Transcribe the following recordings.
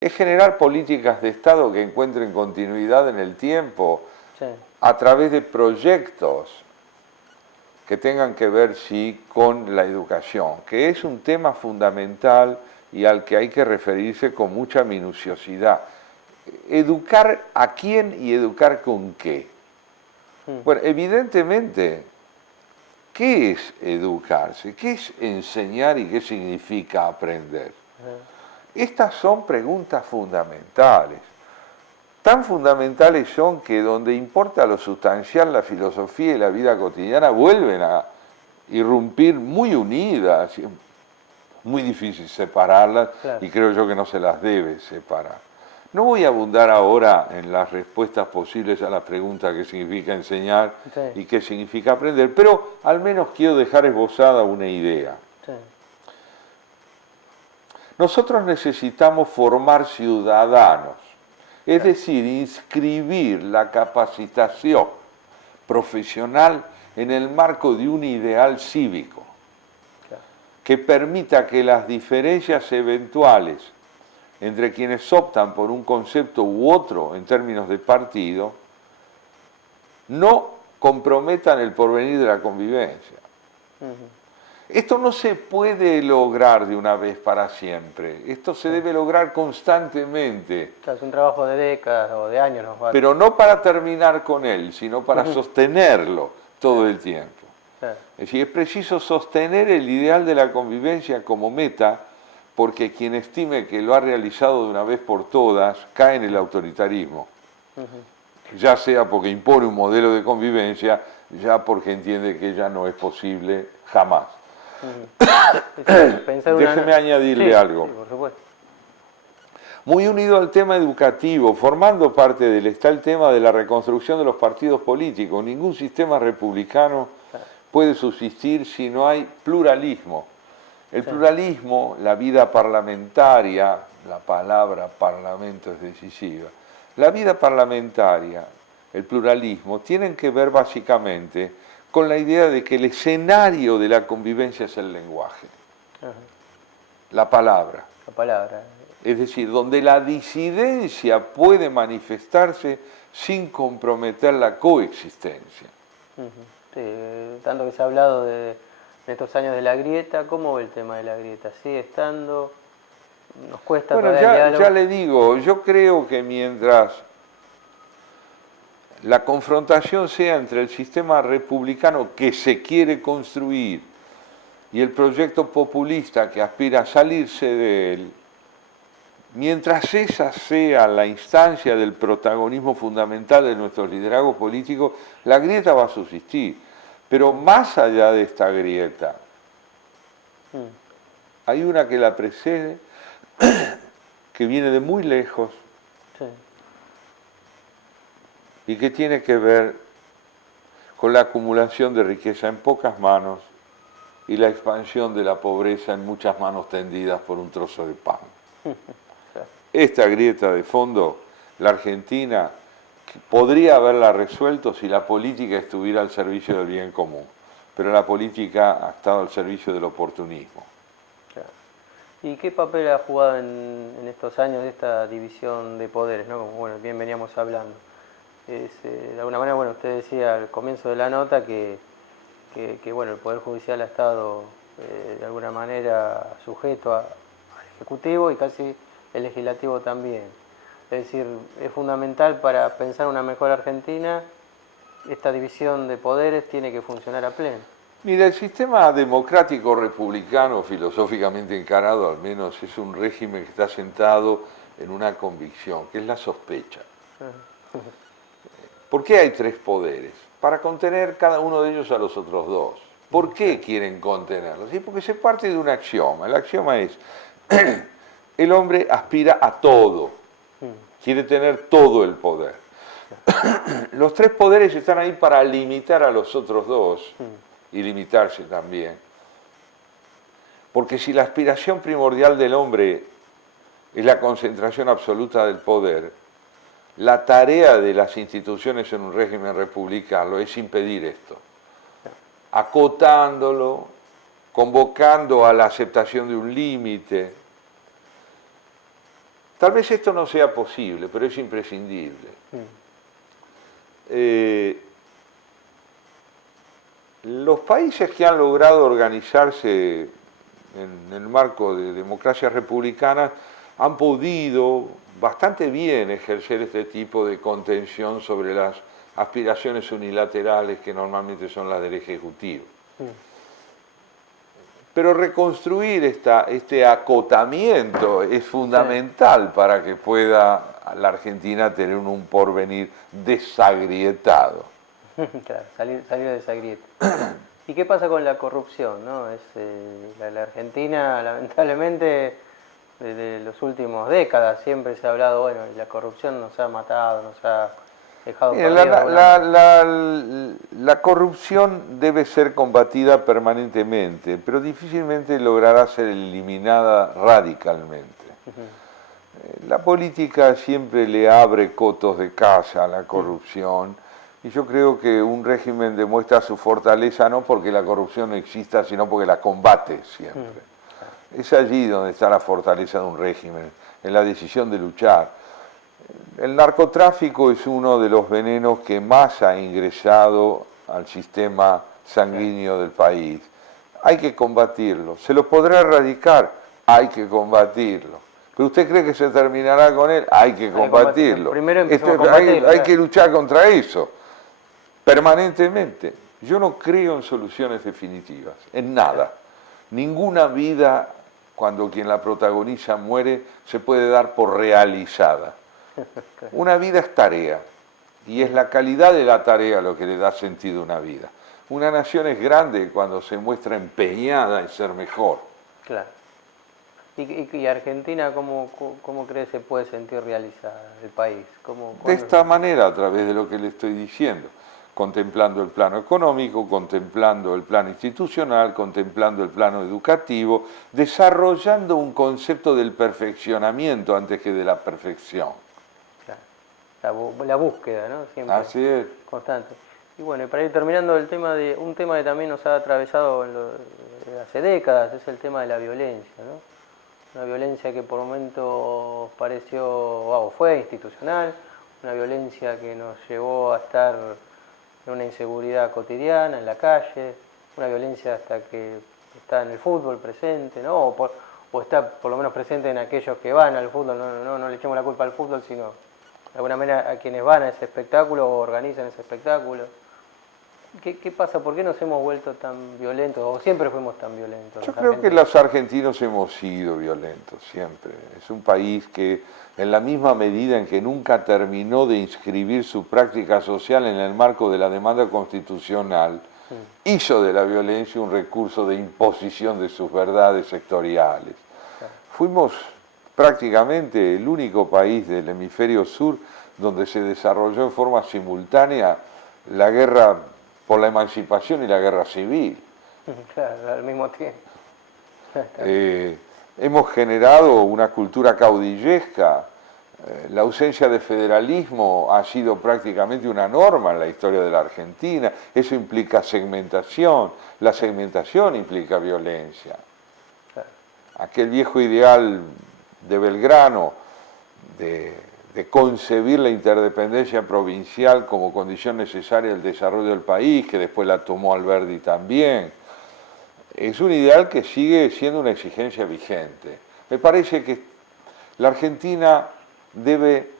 es generar políticas de Estado que encuentren continuidad en el tiempo Sí. a través de proyectos que tengan que ver, sí, con la educación, que es un tema fundamental y al que hay que referirse con mucha minuciosidad. ¿Educar a quién y educar con qué? Bueno, evidentemente, ¿qué es educarse? ¿Qué es enseñar y qué significa aprender? Estas son preguntas fundamentales. Tan fundamentales son que donde importa lo sustancial, la filosofía y la vida cotidiana vuelven a irrumpir muy unidas, muy difícil separarlas, Claro. y creo yo que no se las debe separar. No voy a abundar ahora en las respuestas posibles a la pregunta qué significa enseñar Sí. y qué significa aprender, pero al menos quiero dejar esbozada una idea. Sí. Nosotros necesitamos formar ciudadanos, es decir, inscribir la capacitación profesional en el marco de un ideal cívico Claro. que permita que las diferencias eventuales entre quienes optan por un concepto u otro en términos de partido no comprometan el porvenir de la convivencia. Esto no se puede lograr de una vez para siempre, esto se debe lograr constantemente, Claro, es un trabajo de décadas o de años. pero no para terminar con él, sino para sostenerlo todo el tiempo. Claro. Es decir, es preciso sostener el ideal de la convivencia como meta, porque quien estime que lo ha realizado de una vez por todas cae en el autoritarismo, ya sea porque impone un modelo de convivencia, ya porque entiende que ya no es posible jamás. Déjeme añadirle algo. Sí, por supuesto. Muy unido al tema educativo, formando parte de él, está el tema de la reconstrucción de los partidos políticos. Ningún sistema republicano puede subsistir si no hay pluralismo. El pluralismo, la vida parlamentaria, la palabra parlamento es decisiva, la vida parlamentaria, el pluralismo, tienen que ver básicamente con la idea de que el escenario de la convivencia es el lenguaje, la palabra. La palabra. Es decir, donde la disidencia puede manifestarse sin comprometer la coexistencia. Sí, tanto que se ha hablado de estos años de la grieta, ¿cómo ve el tema de la grieta? ¿Sigue estando? ¿Nos cuesta Bueno, todavía el diálogo? ya le digo, yo creo que mientras la confrontación sea entre el sistema republicano que se quiere construir y el proyecto populista que aspira a salirse de él, mientras esa sea la instancia del protagonismo fundamental de nuestros liderazgos políticos, la grieta va a subsistir. Pero más allá de esta grieta, hay una que la precede, que viene de muy lejos y que tiene que ver con la acumulación de riqueza en pocas manos y la expansión de la pobreza en muchas manos tendidas por un trozo de pan. Esta grieta de fondo, la Argentina podría haberla resuelto si la política estuviera al servicio del bien común, pero la política ha estado al servicio del oportunismo. Claro. ¿Y qué papel ha jugado en estos años esta división de poderes, ¿no? Como bueno, bien veníamos hablando. De alguna manera, bueno, usted decía al comienzo de la nota que bueno, el Poder Judicial ha estado de alguna manera sujeto al Ejecutivo y casi el Legislativo también. Es decir, es fundamental para pensar una mejor Argentina, esta división de poderes tiene que funcionar a pleno. Mira, el sistema democrático republicano, filosóficamente encarado al menos, es un régimen que está sentado en una convicción, que es la sospecha. ¿Por qué hay tres poderes? Para contener cada uno de ellos a los otros dos. ¿Por qué quieren contenerlos? Sí, porque se parte de un axioma. El axioma es, el hombre aspira a todo, quiere tener todo el poder. Los tres poderes están ahí para limitar a los otros dos y limitarse también. Porque si la aspiración primordial del hombre es la concentración absoluta del poder, la tarea de las instituciones en un régimen republicano es impedir esto, acotándolo, convocando a la aceptación de un límite, Tal vez esto no sea posible, pero es imprescindible. Los países que han logrado organizarse en el marco de democracias republicanas han podido bastante bien ejercer este tipo de contención sobre las aspiraciones unilaterales que normalmente son las del Ejecutivo. Pero reconstruir este acotamiento es fundamental para que pueda la Argentina tener un porvenir desagrietado. Claro, salir de esa grieta. ¿Y qué pasa con la corrupción, no? La Argentina, lamentablemente, desde las últimas décadas siempre se ha hablado, bueno, la corrupción nos ha matado, nos ha dejado la corrupción debe ser combatida permanentemente, pero difícilmente logrará ser eliminada radicalmente. La política siempre le abre cotos de calle a la corrupción, y yo creo que un régimen demuestra su fortaleza no porque la corrupción no exista, sino porque la combate siempre. Es allí donde está la fortaleza de un régimen, en la decisión de luchar. El narcotráfico es uno de los venenos que más ha ingresado al sistema sanguíneo del país. Hay que combatirlo. ¿Se lo podrá erradicar? Hay que combatirlo. ¿Pero usted cree que se terminará con él? Hay que combatirlo. Primero hay que luchar contra eso, permanentemente. Yo no creo en soluciones definitivas, en nada. Ninguna vida, cuando quien la protagoniza muere, se puede dar por realizada. Una vida es tarea, y es la calidad de la tarea lo que le da sentido a una vida. Una nación es grande cuando se muestra empeñada en ser mejor. Claro. ¿Y Argentina cómo cree se puede sentir realizada el país? De esta manera, a través de lo que le estoy diciendo, contemplando el plano económico, contemplando el plano institucional, contemplando el plano educativo, desarrollando un concepto del perfeccionamiento antes que de la perfección. Claro. La búsqueda, ¿no? Siempre. Así es. Constante. Y bueno, y para ir terminando un tema que también nos ha atravesado hace décadas, es el tema de la violencia, ¿no? Una violencia que por momentos fue institucional, una violencia que nos llevó a estar en una inseguridad cotidiana, en la calle, una violencia hasta que está en el fútbol presente, ¿no? O está por lo menos presente en aquellos que van al fútbol, no le echemos la culpa al fútbol, sino de alguna manera a quienes van a ese espectáculo o organizan ese espectáculo. ¿Qué pasa? ¿Por qué nos hemos vuelto tan violentos? ¿O siempre fuimos tan violentos? Yo creo que los argentinos hemos sido violentos siempre. Es un país que, en la misma medida en que nunca terminó de inscribir su práctica social en el marco de la demanda constitucional, hizo de la violencia un recurso de imposición de sus verdades sectoriales. Claro. Fuimos prácticamente el único país del hemisferio sur donde se desarrolló en forma simultánea la guerra por la emancipación y la guerra civil. Claro, al mismo tiempo. Hemos generado una cultura caudillesca. La ausencia de federalismo ha sido prácticamente una norma en la historia de la Argentina. Eso implica segmentación. La segmentación implica violencia. Claro. Aquel viejo ideal de Belgrano de concebir la interdependencia provincial como condición necesaria del desarrollo del país, que después la tomó Alberdi también, es un ideal que sigue siendo una exigencia vigente. Me parece que la Argentina debe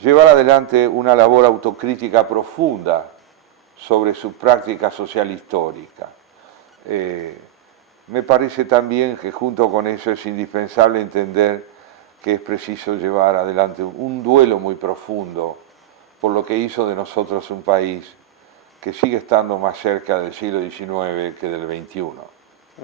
llevar adelante una labor autocrítica profunda sobre su práctica social histórica. Me parece también que junto con eso es indispensable entender que es preciso llevar adelante un duelo muy profundo por lo que hizo de nosotros un país que sigue estando más cerca del siglo XIX que del XXI.